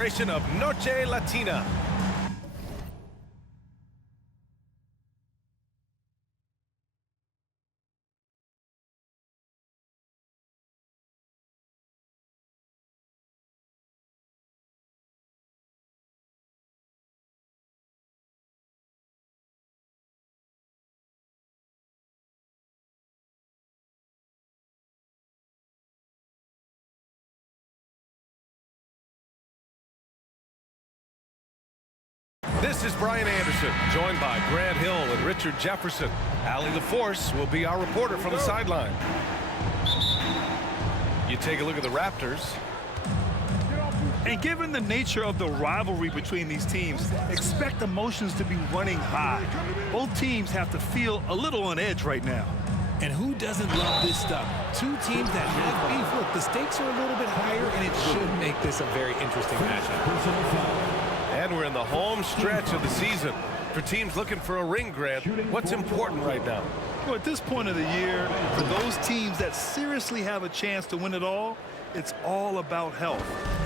Of Noche Latina. This is Brian Anderson, joined by Grant Hill and Richard Jefferson. Allie LaForce will be our reporter from the sideline. You take a look at the Raptors. And given the nature of the rivalry between these teams, expect emotions to be running high. Both teams have to feel a little on edge right now. And who doesn't love this stuff? Two teams that have beef. Look, the stakes are a little bit higher, and it should make this a very interesting matchup. And we're in the home stretch of the season. For teams looking for a ring, Grant, what's important right now? Well, at this point of the year, for those teams that seriously have a chance to win it all, it's all about health.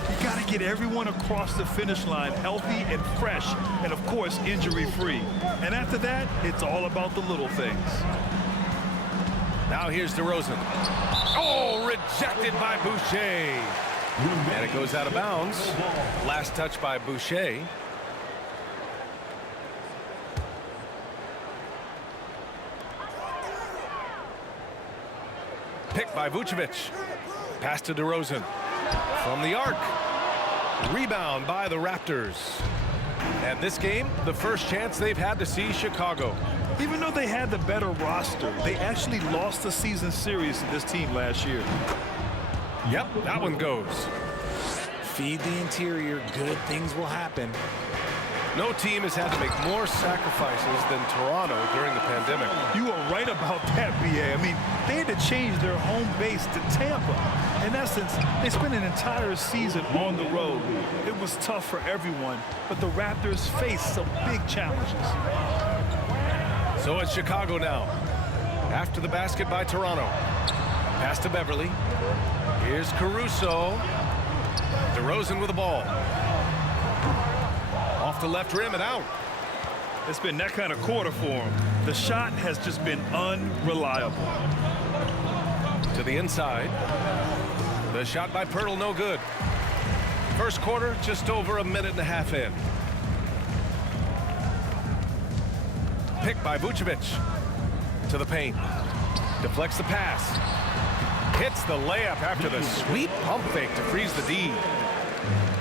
You got to get everyone across the finish line healthy and fresh, and of course, injury-free. And after that, it's all about the little things. Now here's DeRozan. Oh, rejected by Boucher. And it goes out of bounds. Last touch by Boucher. Picked by Vucevic. Pass to DeRozan. From the arc. Rebound by the Raptors. And this game, the first chance they've had to see Chicago. Even though they had the better roster, they actually lost the season series to this team last year. Yep, that one goes. Feed the interior, good things will happen. No team has had to make more sacrifices than Toronto during the pandemic. You are right about that, B.A. I mean, they had to change their home base to Tampa. In essence, they spent an entire season on the road. It was tough for everyone, but the Raptors faced some big challenges. So it's Chicago now. After the basket by Toronto. Pass to Beverly. Here's Caruso. DeRozan with the ball. Off the left rim and out. It's been that kind of quarter for him. The shot has just been unreliable. To the inside. The shot by Poeltl, no good. First quarter, just over a minute and a half in. Picked by Vucevic. To the paint. Deflects the pass. Hits the layup after the sweet pump fake to freeze the D.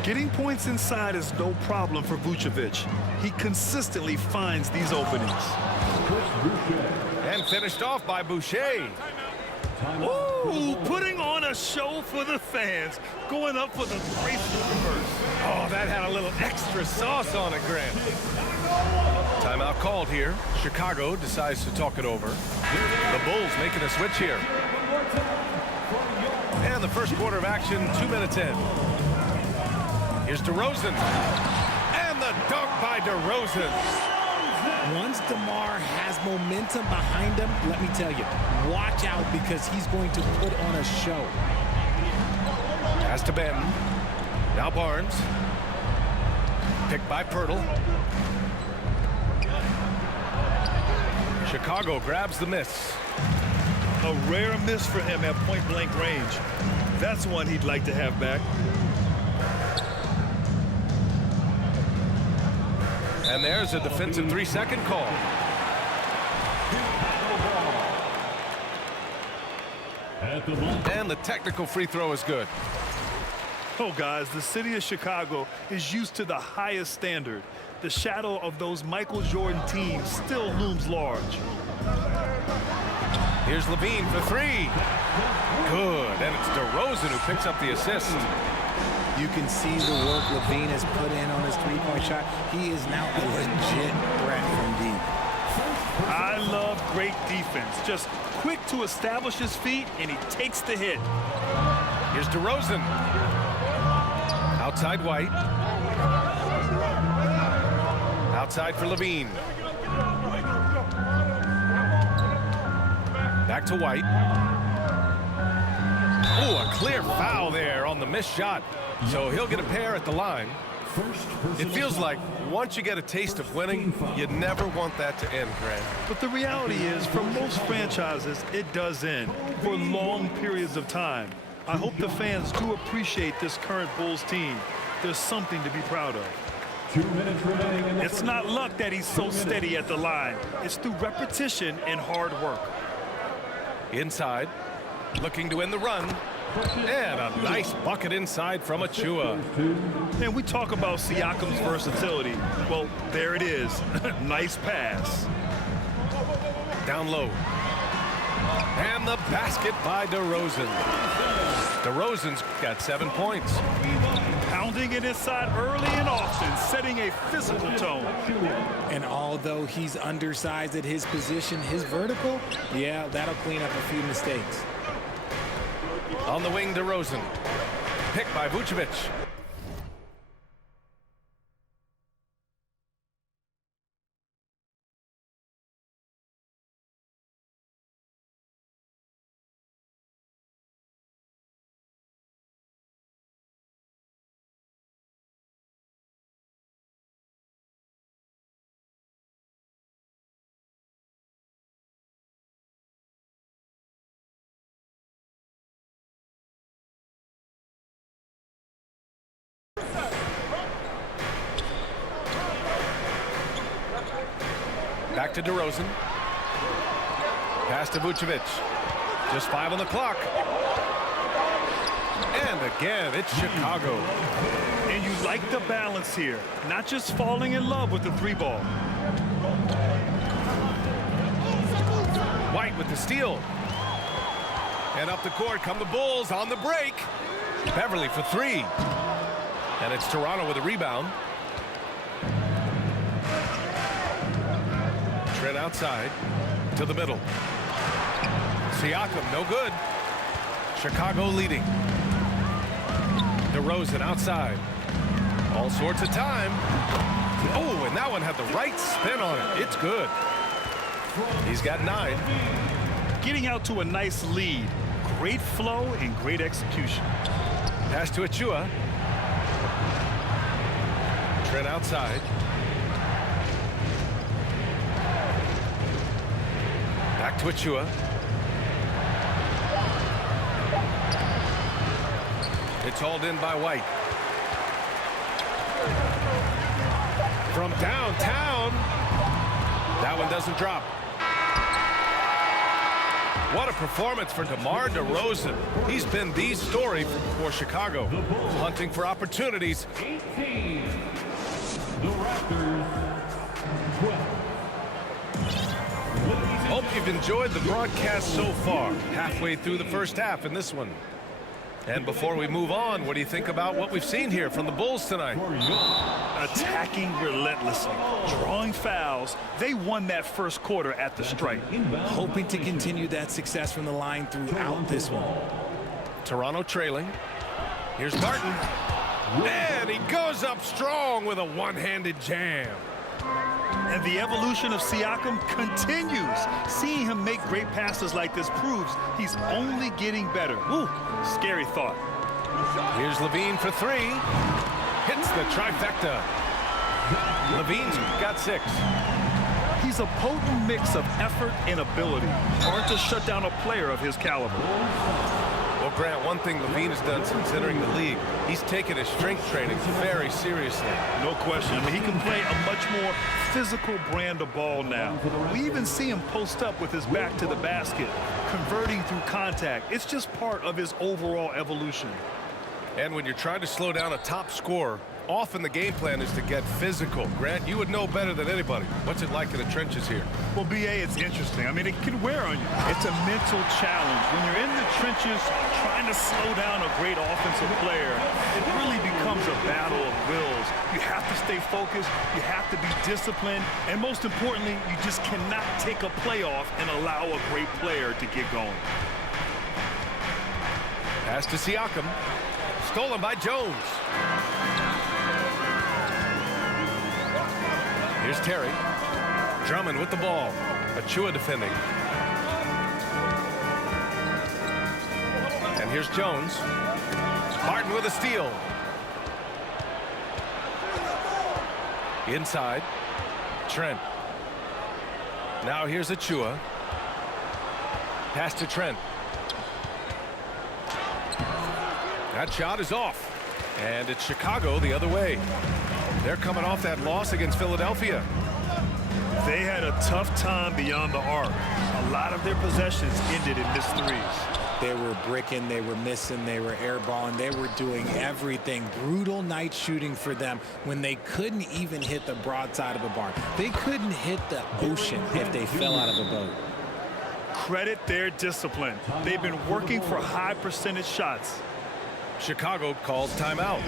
Getting points inside is no problem for Vucevic. He consistently finds these openings. And finished off by Boucher. Ooh, putting on a show for the fans. Going up for the graceful reverse. Oh, that had a little extra sauce on it, Grant. Timeout called here. Chicago decides to talk it over. The Bulls making a switch here. And the first quarter of action, 2 minutes in. Here's DeRozan. And the dunk by DeRozan. Once DeMar has momentum behind him, let me tell you, watch out because he's going to put on a show. Pass to Ben. Now Barnes. Picked by Poeltl. Chicago grabs the miss. A rare miss for him at point-blank range. That's one he'd like to have back. And there's a defensive 3-second call. And the technical free throw is good. Oh, guys, the city of Chicago is used to the highest standard. The shadow of those Michael Jordan teams still looms large. Here's LaVine for three. Good. And it's DeRozan who picks up the assist. You can see the work LaVine has put in on his three-point shot. He is now a legit threat from deep. I love great defense. Just quick to establish his feet, and he takes the hit. Here's DeRozan. Outside White. Outside for LaVine. Back to White. Oh, a clear foul there on the missed shot. So he'll get a pair at the line. It feels like once you get a taste of winning, you never want that to end, Grant. But the reality is, for most franchises, it does end for long periods of time. I hope the fans do appreciate this current Bulls team. There's something to be proud of. 2 minutes remaining. It's not luck that he's so steady at the line. It's through repetition and hard work. Inside, looking to win the run. And a nice bucket inside from Achua. And we talk about Siakam's versatility. Well, there it is. Nice pass. Down low. And the basket by DeRozan. DeRozan's got 7 points. Pounding it inside early and often, setting a physical tone. And although he's undersized at his position, his vertical, yeah, that'll clean up a few mistakes. On the wing, DeRozan. Picked by Vucevic. Back to DeRozan. Pass to Vucevic. Just 5 on the clock. And again, it's Chicago. And you like the balance here. Not just falling in love with the 3-ball. White with the steal. And up the court come the Bulls on the break. Beverly for 3. And it's Toronto with a rebound. Trent outside to the middle. Siakam, no good. Chicago leading. DeRozan outside. All sorts of time. Oh, and that one had the right spin on it. It's good. He's got 9. Getting out to a nice lead. Great flow and great execution. Pass to Achua. Trent outside. Back to Achua. It's hauled in by White. From downtown. That one doesn't drop. What a performance for DeMar DeRozan. He's been the story for Chicago. Hunting for opportunities. 18. The Raptors, 12. Hope you've enjoyed the broadcast so far. Halfway through the first half in this one. And before we move on, what do you think about what we've seen here from the Bulls tonight? Attacking relentlessly, drawing fouls. They won that first quarter at the stripe. Hoping to continue that success from the line throughout this one. Toronto trailing. Here's Barton. And he goes up strong with a one-handed jam. And the evolution of Siakam continues. Seeing him make great passes like this proves he's only getting better. Ooh, scary thought. Here's Levine for 3. Hits the trifecta. Levine's got 6. He's a potent mix of effort and ability. Hard to shut down a player of his caliber. Well, Grant, one thing Levine has done since entering the league, he's taken his strength training very seriously. No question. I mean, he can play a much more physical brand of ball now. We even see him post up with his back to the basket, converting through contact. It's just part of his overall evolution. And when you're trying to slow down a top scorer, often the game plan is to get physical. Grant, you would know better than anybody. What's it like in the trenches here? Well, B.A., it's interesting. I mean, it can wear on you. It's a mental challenge. When you're in the trenches trying to slow down a great offensive player, it really becomes a battle of wills. You have to stay focused. You have to be disciplined. And most importantly, you just cannot take a play off and allow a great player to get going. Pass to Siakam. Stolen by Jones. Here's Terry. Drummond with the ball. Achua defending. And here's Jones. Martin with a steal. Inside. Trent. Now here's Achua. Pass to Trent. That shot is off. And it's Chicago the other way. They're coming off that loss against Philadelphia. They had a tough time beyond the arc. A lot of their possessions ended in missed threes. They were bricking, they were missing, they were airballing, they were doing everything. Brutal night shooting for them when they couldn't even hit the broadside of a barn. They couldn't hit the ocean if they fell out of a boat. Credit their discipline. They've been working for high percentage shots. Chicago calls timeout.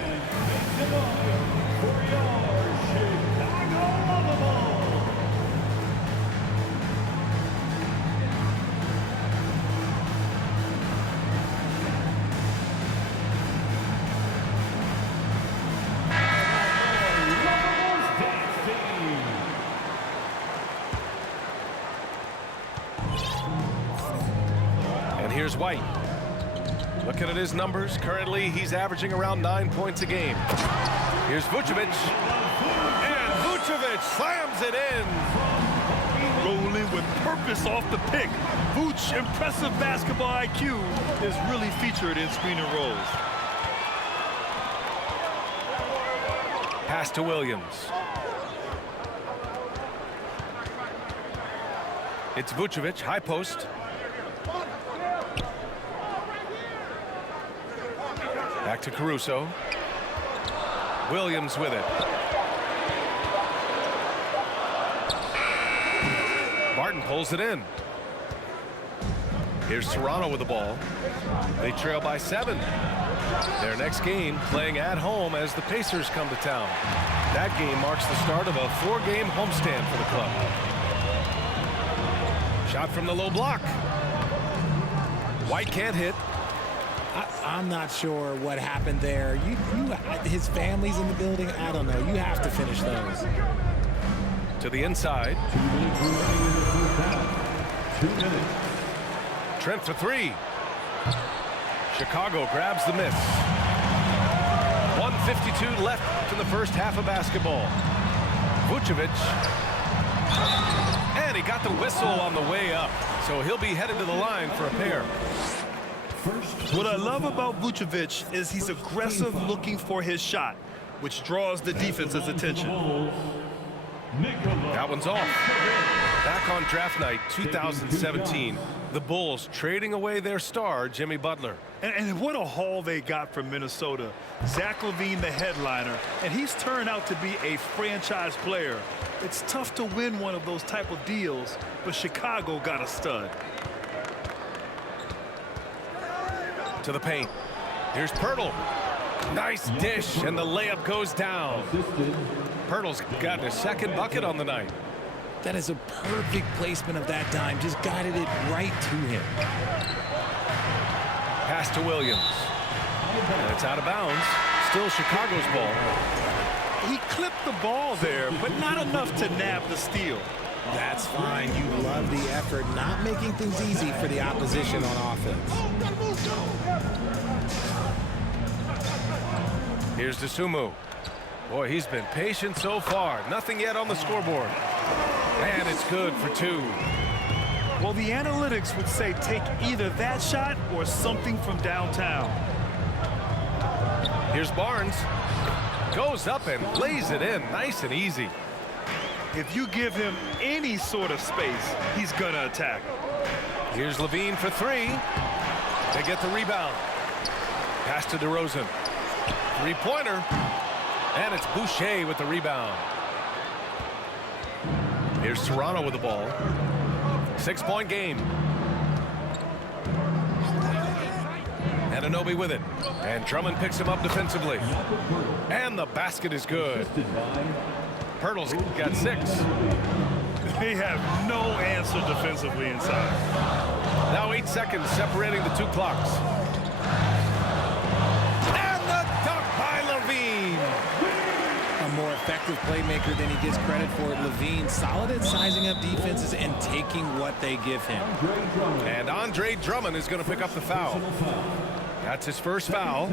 And here's White. Looking at his numbers, currently he's averaging around 9 points a game. Here's Vucevic. And Vucevic slams it in. Rolling with purpose off the pick. Vooch, impressive basketball IQ, is really featured in screen and rolls. Pass to Williams. It's Vucevic, high post. Back to Caruso. Williams with it. Martin pulls it in. Here's Toronto with the ball. They trail by 7. Their next game playing at home as the Pacers come to town. That game marks the start of a 4-game homestand for the club. Shot from the low block. White can't hit. I'm not sure what happened there. His family's in the building. I don't know. You have to finish those. To the inside. 2 minutes remaining in the first half. 2 minutes. Trent for 3. Chicago grabs the miss. 1:52 left in the first half of basketball. Vucevic. And he got the whistle on the way up. So he'll be headed to the line for a pair. What I love about Vucevic is he's aggressive looking for his shot, which draws the defense's attention. That one's off. Back on draft night 2017, the Bulls trading away their star, Jimmy Butler. And what a haul they got from Minnesota. Zach LaVine, the headliner, and he's turned out to be a franchise player. It's tough to win one of those type of deals, but Chicago got a stud. To the paint. Here's Pirtle. Nice dish, and the layup goes down. Pirtle's got his second bucket on the night. That is a perfect placement of that dime. Just guided it right to him. Pass to Williams. And it's out of bounds. Still Chicago's ball. He clipped the ball there, but not enough to nab the steal. That's fine. You love the effort, not making things easy for the opposition on offense. Here's Dosunmu. Boy, he's been patient so far. Nothing yet on the scoreboard. And it's good for 2. Well, the analytics would say take either that shot or something from downtown. Here's Barnes. Goes up and lays it in. Nice and easy. If you give him any sort of space, he's gonna attack. Here's LaVine for 3. They get the rebound. Pass to DeRozan. 3-pointer. And it's Boucher with the rebound. Here's Toronto with the ball. 6-point game. Anunoby with it. And Drummond picks him up defensively. And the basket is good. Pirtle's got 6. They have no answer defensively inside. Now 8 seconds separating the 2 clocks. And the dunk by LaVine. A more effective playmaker than he gets credit for. LaVine solid at sizing up defenses and taking what they give him. And Andre Drummond is going to pick up the foul. That's his first foul.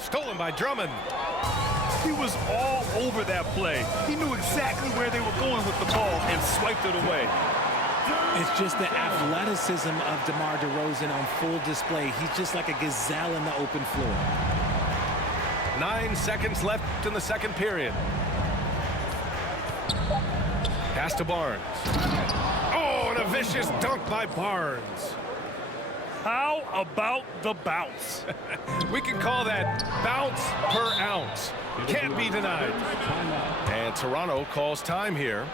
Stolen by Drummond. He was all over that play. He knew exactly where they were going with the ball and swiped it away. It's just the athleticism of DeMar DeRozan on full display. He's just like a gazelle in the open floor. 9 seconds left in the second period. Pass to Barnes. Oh, and a vicious dunk by Barnes. How about the bounce? We can call that bounce per ounce. Can't be denied. And Toronto calls time here.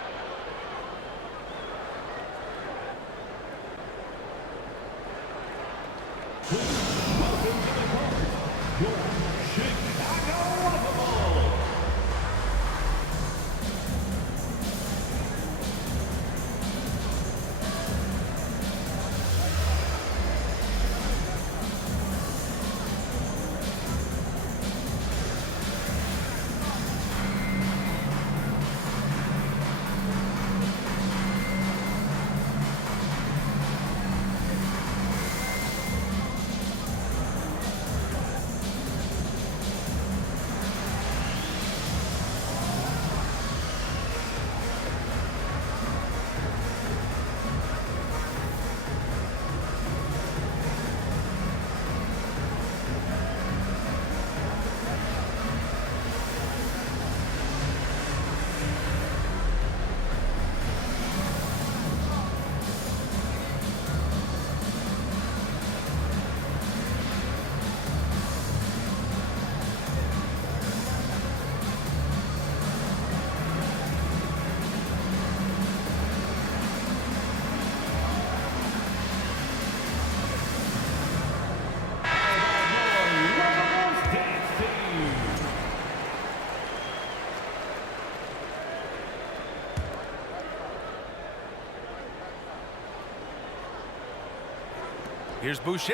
Here's Boucher.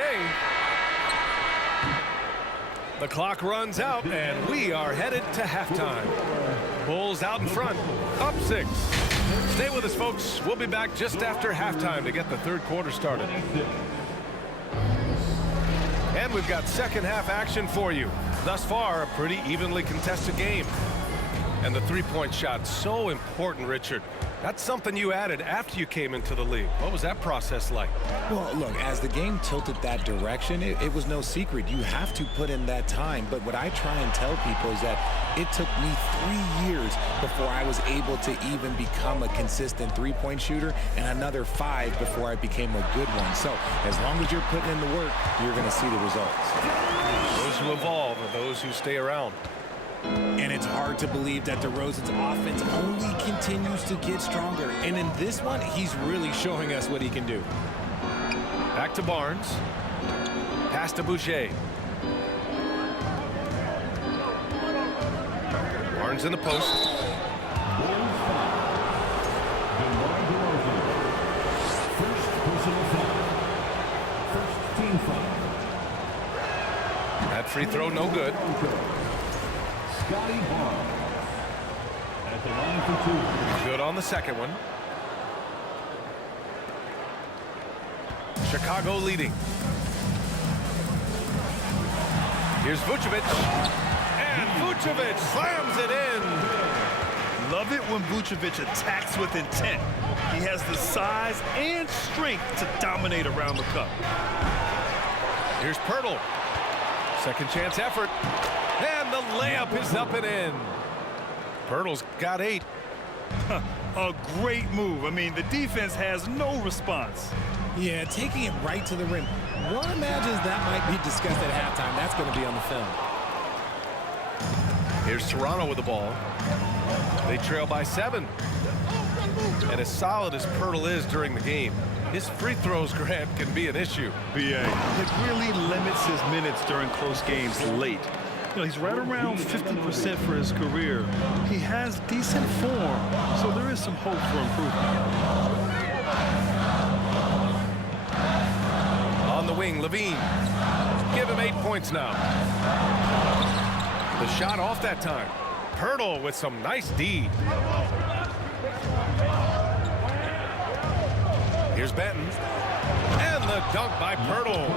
The clock runs out, and we are headed to halftime. Bulls out in front, up 6. Stay with us, folks. We'll be back just after halftime to get the third quarter started. And we've got second half action for you. Thus far, a pretty evenly contested game. And the three-point shot, so important, Richard. That's something you added after you came into the league. What was that process like? Well, look, as the game tilted that direction, it was no secret. You have to put in that time. But what I try and tell people is that it took me 3 years before I was able to even become a consistent three-point shooter, and another 5 before I became a good one. So as long as you're putting in the work, you're going to see the results. Those who evolve are those who stay around. And it's hard to believe that DeRozan's offense only continues to get stronger. And in this one, he's really showing us what he can do. Back to Barnes. Pass to Boucher. Barnes in the post. That free throw no good. At the line for 2. Good on the second one. Chicago leading. Here's Vucevic. And Vucevic slams it in. Love it when Vucevic attacks with intent. He has the size and strength to dominate around the cup. Here's Pirtle. Second chance effort. And the layup is up and in. Pirtle's got 8. A great move. I mean, the defense has no response. Yeah, taking it right to the rim. One imagines that might be discussed at halftime. That's going to be on the film. Here's Toronto with the ball. They trail by 7. And as solid as Pirtle is during the game, his free throws, Grant, can be an issue. BA. It really limits his minutes during close games late. You know, he's right around 50% for his career. He has decent form, so there is some hope for improvement. On the wing, Levine. Give him 8 points now. The shot off that time. Pirtle with some nice D. Here's Benton. And the dunk by Pirtle.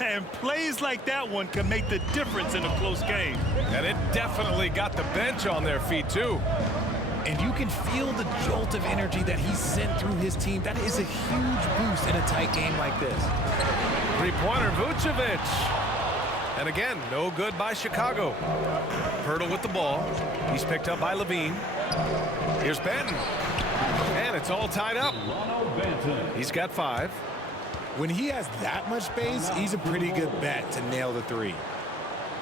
And plays like that one can make the difference in a close game. And it definitely got the bench on their feet, too. And you can feel the jolt of energy that he sent through his team. That is a huge boost in a tight game like this. Three-pointer, Vucevic. And again, no good by Chicago. Hurdle with the ball. He's picked up by Levine. Here's Benton. And it's all tied up. He's got 5. When he has that much space, he's a pretty good bet to nail the 3.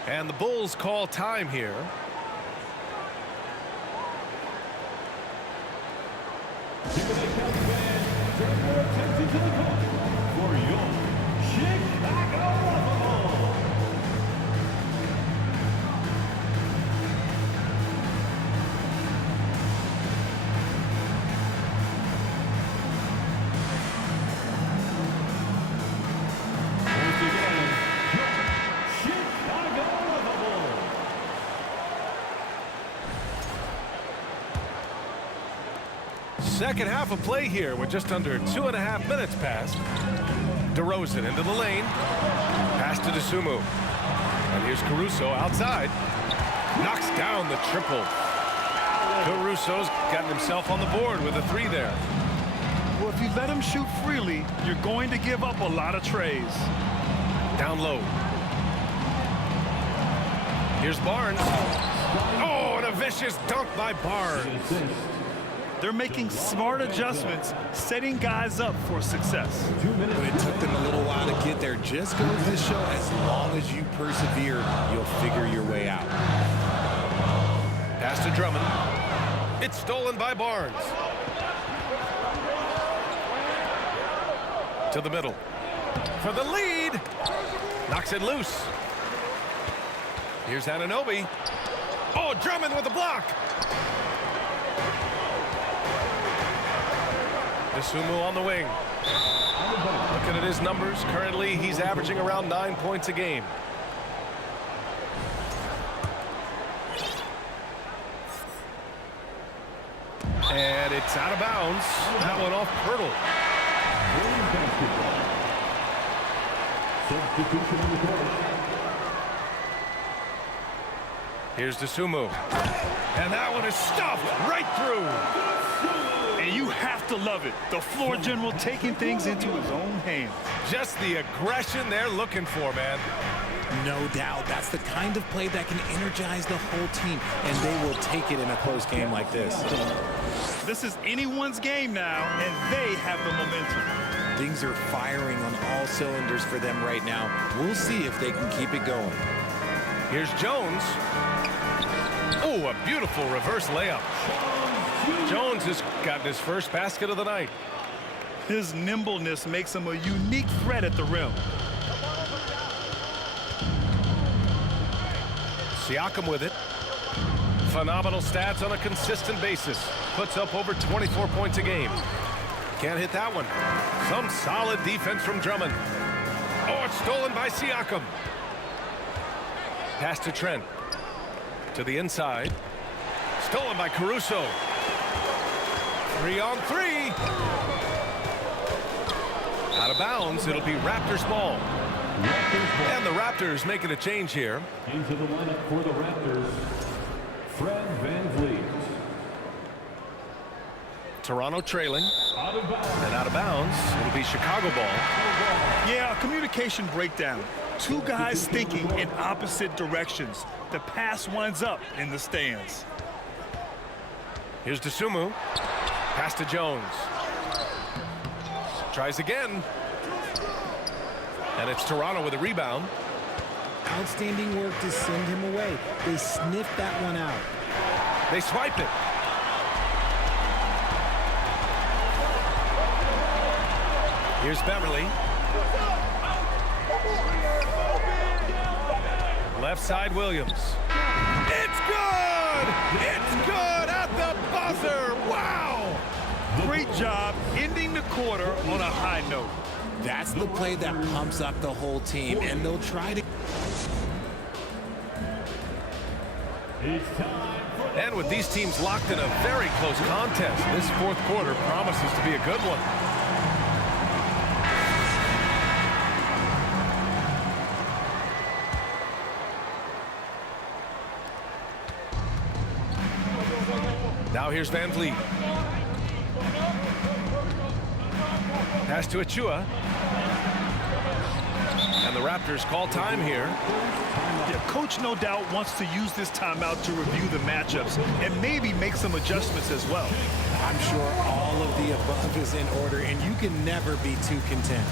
And the Bulls call time here. For your Chicago Bulls. Once again, your Chicago Bulls. Second half of play here with just under 2.5 minutes passed. DeRozan into the lane. Pass to DeSumo. And here's Caruso outside. Knocks down the triple. Caruso's gotten himself on the board with a 3 there. Well, if you let him shoot freely, you're going to give up a lot of trays. Down low. Here's Barnes. Oh, and a vicious dunk by Barnes. They're making smart adjustments, setting guys up for success. But it took them a little while to get there. Just goes to show, as long as you persevere, you'll figure your way out. Pass to Drummond. It's stolen by Barnes. To the middle. For the lead. Knocks it loose. Here's Anunoby. Oh, Drummond with a block. DeSumo on the wing. Looking at his numbers. Currently, he's averaging around 9 points a game. And it's out of bounds. That one off Pirtle. Substitution in the court. Here's DeSumo. And that one is stuffed right through. And you have to love it. The floor general taking things into his own hands. Just the aggression they're looking for, man. No doubt. That's the kind of play that can energize the whole team, and they will take it in a close game like this. This is anyone's game now, and they have the momentum. Things are firing on all cylinders for them right now. We'll see if they can keep it going. Here's Jones. Oh, a beautiful reverse layup. Jones has gotten his first basket of the night. His nimbleness makes him a unique threat at the rim. Siakam with it. Phenomenal stats on a consistent basis. Puts up over 24 points a game. Can't hit that one. Some solid defense from Drummond. Oh, it's stolen by Siakam. Pass to Trent. To the inside. Stolen by Caruso. 3-on-3. Out of bounds. It'll be Raptors ball. And the Raptors making a change here. Into the lineup for the Raptors, Fred VanVleet. Toronto trailing. Out of bounds. And out of bounds. It'll be Chicago ball. Yeah, a communication breakdown. Two guys thinking in opposite directions. The pass winds up in the stands. Here's DeSumo. Pass to Jones. Tries again. And it's Toronto with a rebound. Outstanding work to send him away. They sniffed that one out. They swipe it. Here's Beverly. Left side, Williams. It's good! It's good at the buzzer! Wow! Great job ending the quarter on a high note. That's the play that pumps up the whole team, and they'll try to... It's time for the And with these teams locked in a very close contest, this fourth quarter promises to be a good one. Now here's Van Vliet. Pass to Achua. And the Raptors call time here. Yeah, coach no doubt wants to use this timeout to review the matchups and maybe make some adjustments as well. I'm sure all of the above is in order, and you can never be too content.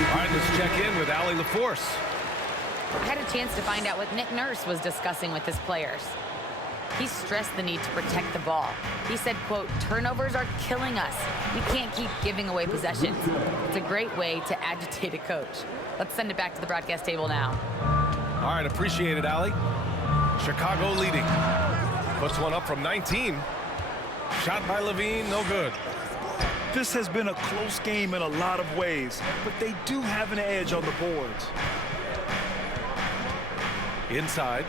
All right, let's check in with Allie LaForce. I had a chance to find out what Nick Nurse was discussing with his players. He stressed the need to protect the ball. He said, quote, turnovers are killing us. We can't keep giving away possessions. It's a great way to agitate a coach. Let's send it back to the broadcast table now. All right, appreciate it, Allie. Chicago leading. Puts one up from 19. Shot by Levine, no good. This has been a close game in a lot of ways, but they do have an edge on the boards. Inside.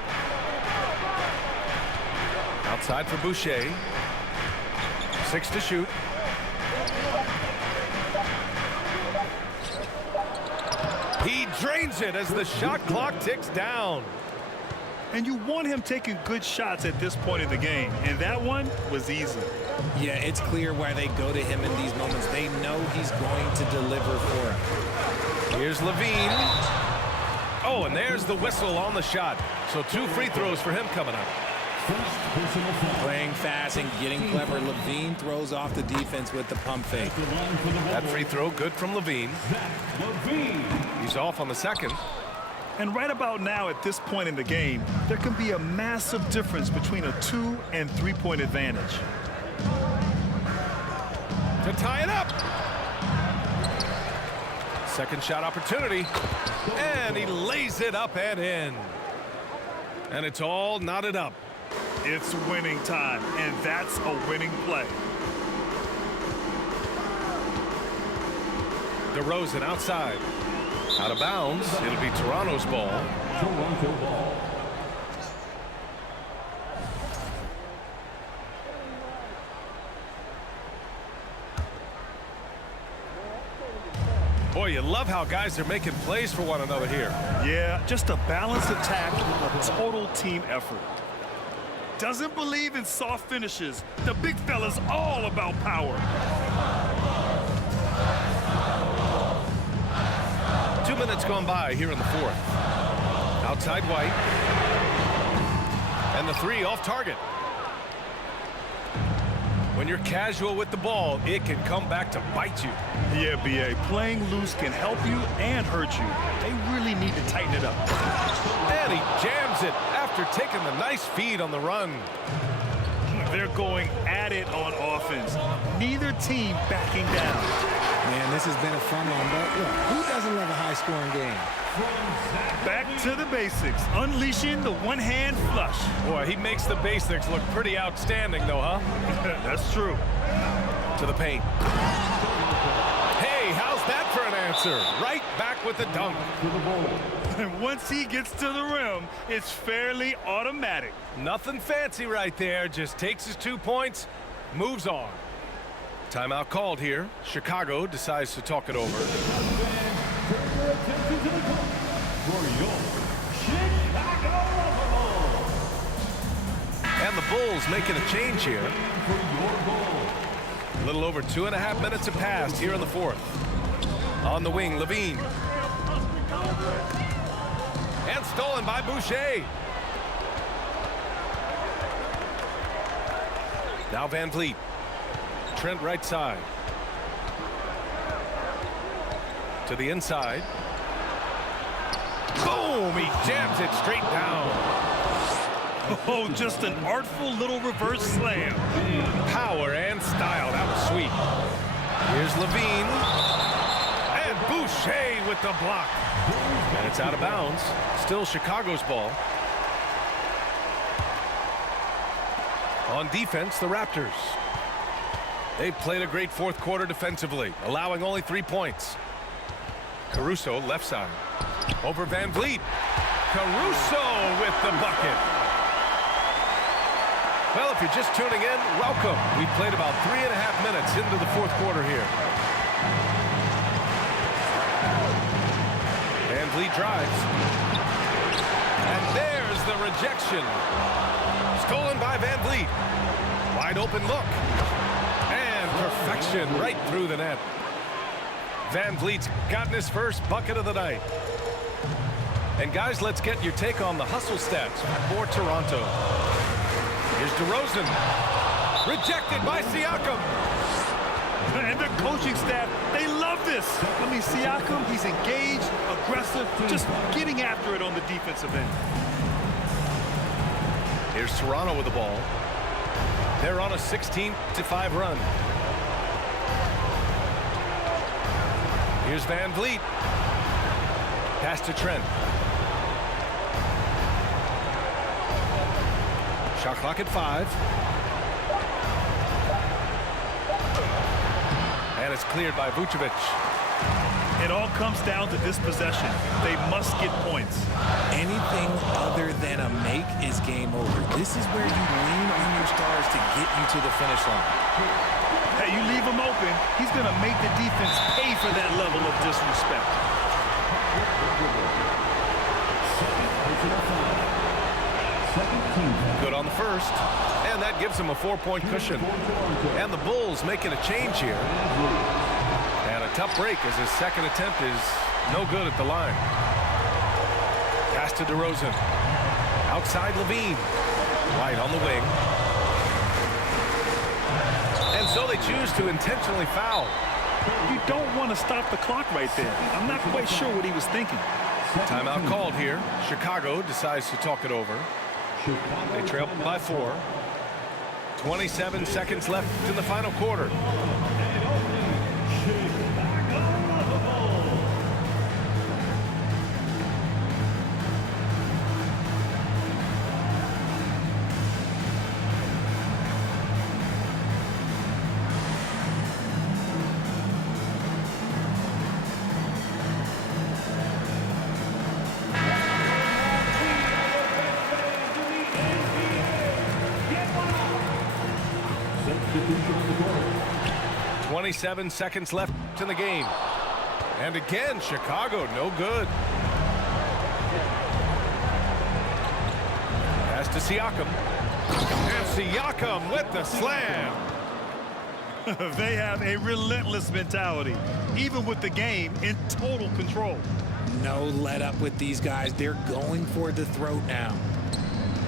Outside for Boucher. 6 to shoot. He drains it as the shot clock ticks down. And you want him taking good shots at this point in the game, and that one was easy. Yeah, it's clear why they go to him in these moments. They know he's going to deliver for them. Here's Levine. Oh, and there's the whistle on the shot. So 2 free throws for him coming up. Playing fast and getting clever. Levine throws off the defense with the pump fake. That free throw good from Levine. He's off on the second. And right about now, at this point in the game, there can be a massive difference between a 2- and 3-point advantage. To tie it up. Second shot opportunity. And he lays it up and in. And it's all knotted up. It's winning time, and that's a winning play. DeRozan outside. Out of bounds. It'll be Toronto's ball. Toronto ball. Boy, you love how guys are making plays for one another here. Yeah, just a balanced attack, a total team effort. Doesn't believe in soft finishes. The big fella's all about power. 2 minutes gone by here in the fourth. Outside White. And the 3 off target. When you're casual with the ball, it can come back to bite you. Yeah, B.A., playing loose can help you and hurt you. They really need to tighten it up. And he jams it after taking the nice feed on the run. They're going at it on offense. Neither team backing down. Man, this has been a fun one, but look, who doesn't love a high-scoring game? Back to the basics, unleashing the one-hand flush. Boy, he makes the basics look pretty outstanding, though, huh? That's true. To the paint. Hey, how's that for an answer? Right back with the dunk. And once he gets to the rim, it's fairly automatic. Nothing fancy right there. Just takes his 2 points, moves on. Timeout called here. Chicago decides to talk it over. And the Bulls making a change here. A little over 2.5 minutes have passed here in the fourth. On the wing, Levine. And stolen by Boucher. Now Van Vliet. Trent right side. To the inside. Boom! He jams it straight down. Oh, just an artful little reverse slam. Power and style. That was sweet. Here's Levine. And Boucher with the block. And it's out of bounds. Still Chicago's ball. On defense, the Raptors. They've played a great fourth quarter defensively, allowing only 3 points. Caruso left side. Over Van Vliet. Caruso with the bucket. Well, if you're just tuning in, welcome. We've played about 3.5 minutes into the fourth quarter here. Van Vliet drives. And there's the rejection. Stolen by Van Vliet. Wide open look. And perfection right through the net. Van Vliet's gotten his first bucket of the night. And guys, let's get your take on the hustle stats for Toronto. Here's DeRozan. Rejected by Siakam. And the coaching staff, they love this. I mean, Siakam, he's engaged, aggressive, just getting after it on the defensive end. Here's Toronto with the ball. They're on a 16-5 run. Here's Van Vliet. Pass to Trent. Shot clock at 5. And it's cleared by Vucevic. It all comes down to this possession. They must get points. Anything other than a make is game over. This is where you lean on your stars to get you to the finish line. Hey, you leave him open, he's going to make the defense pay for that level of disrespect. Good on the first. And that gives him a 4-point cushion. And the Bulls making a change here. And a tough break as his second attempt is no good at the line. Pass to DeRozan. Outside Levine. White on the wing. And so they choose to intentionally foul. You don't want to stop the clock right there. I'm not quite sure what he was thinking. Timeout called here. Chicago decides to talk it over. They trail by 4. 27 seconds left in the final quarter. Substitution. 27 seconds left in the game. And again, Chicago, no good. Pass to Siakam. And Siakam with the slam. They have a relentless mentality, even with the game in total control. No let up with these guys. They're going for the throat now.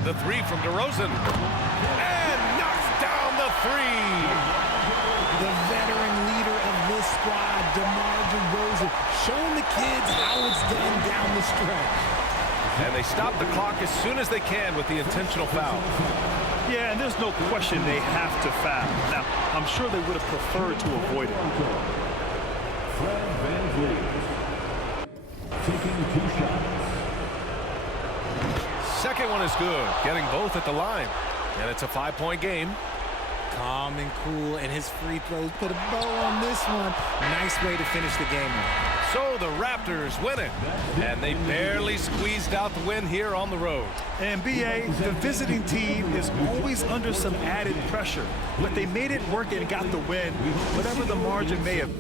The 3 from DeRozan. And knocks down the 3. The veteran leader of this squad, DeMar DeRozan, showing the kids how it's done down the stretch. And they stop the clock as soon as they can with the intentional foul. Yeah, and there's no question they have to foul. Now, I'm sure they would have preferred to avoid it. Fred VanVleet taking 2 shots. Second one is good, getting both at the line. And it's a 5-point game. Calm and cool, and his free throws put a bow on this one. Nice way to finish the game. So the Raptors win it, and they barely squeezed out the win here on the road. And BA, the visiting team is always under some added pressure, but they made it work and got the win, whatever the margin may have.